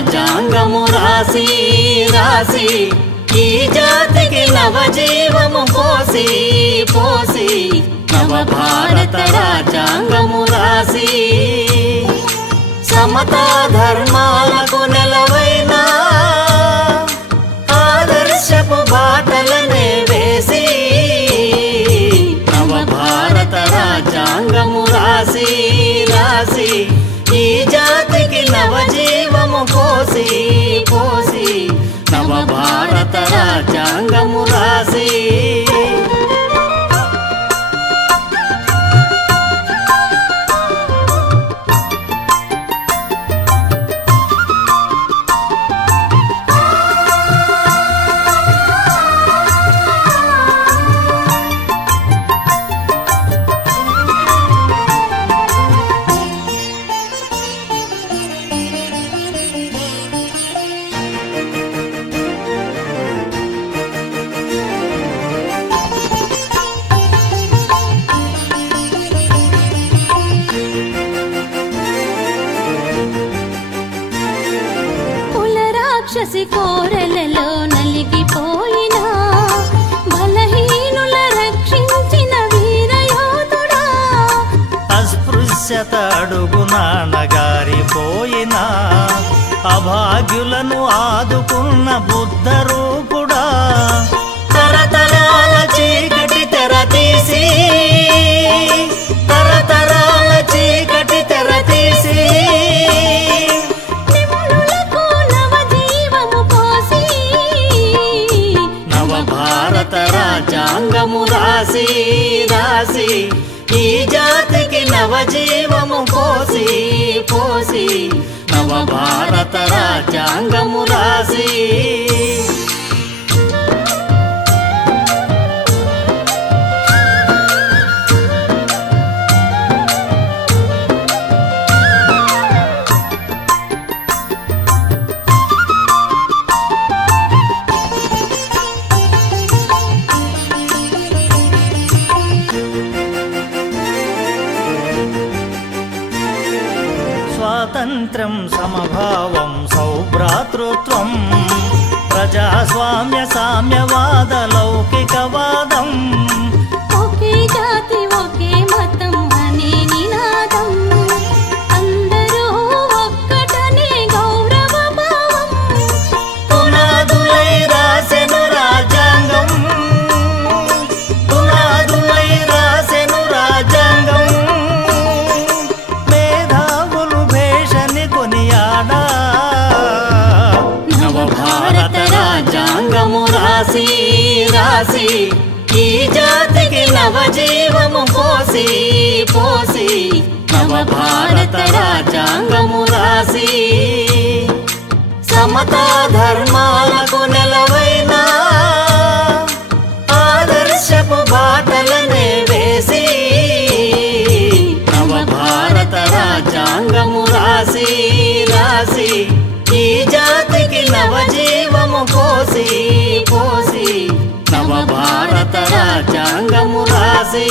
రాజ్యాంగము రాసి రాసి ఈ జాతికి నవజీవము పోసి పోసి నవ భారత రాజ్యాంగము రాసి సమతా ధర్మాలకు నెలవైన ఆదర్శపు బాటలనే వేసి నవ భారత రాజ్యాంగము రాసి రాసి ఈ జాతికి నవజీవము పోసి పోసి నవ భారత రాజ్యాంగము రాసి రాక్షసి కోరలలో నలిగిపోయినా బలహీనుల రక్షించిన వీరయోధుడా అస్పృశ్యత అడుగున నగారిపోయినా అభాగ్యులను ఆదుకున్న బుద్ధ రూపుడా తరతరాల చీకటి తెర తీసి తరతరాల చీకటి తెర తీసి భారత రాజ్యాంగము రాసి రాసి ఈ జాతికి నవజీవము పోసి పోసి నవ భారత రాజ్యాంగము రాసి స్వాతంత్ర్యం సమభావం సౌభ్రాతృత్వం ప్రజాస్వామ్య సామ్యవాద లౌకికవాదం ఒకే జాతి ఒకే మతం అనే నినాదం అందరూ ఒక్కటనే గౌరవ భావం పునాదులై రాసెను రాజ్యాంగం పునాదులై రాసెను రాజ్యాంగం భారత రాజ్యాంగము రాసి రాసి ఈ జాతికి నవజీవము పోసి పోసి నవ భారత రాజ్యాంగము రాసి సమతా ధర్మాలకు నెలవైన ఆదర్శపు బాటలనే వేసి నవ భారత రాజ్యాంగము రాసి రాసి ఈ జాతికి నవజీవము పోసి పోసి నవ భారత రాజ్యాంగము రాసి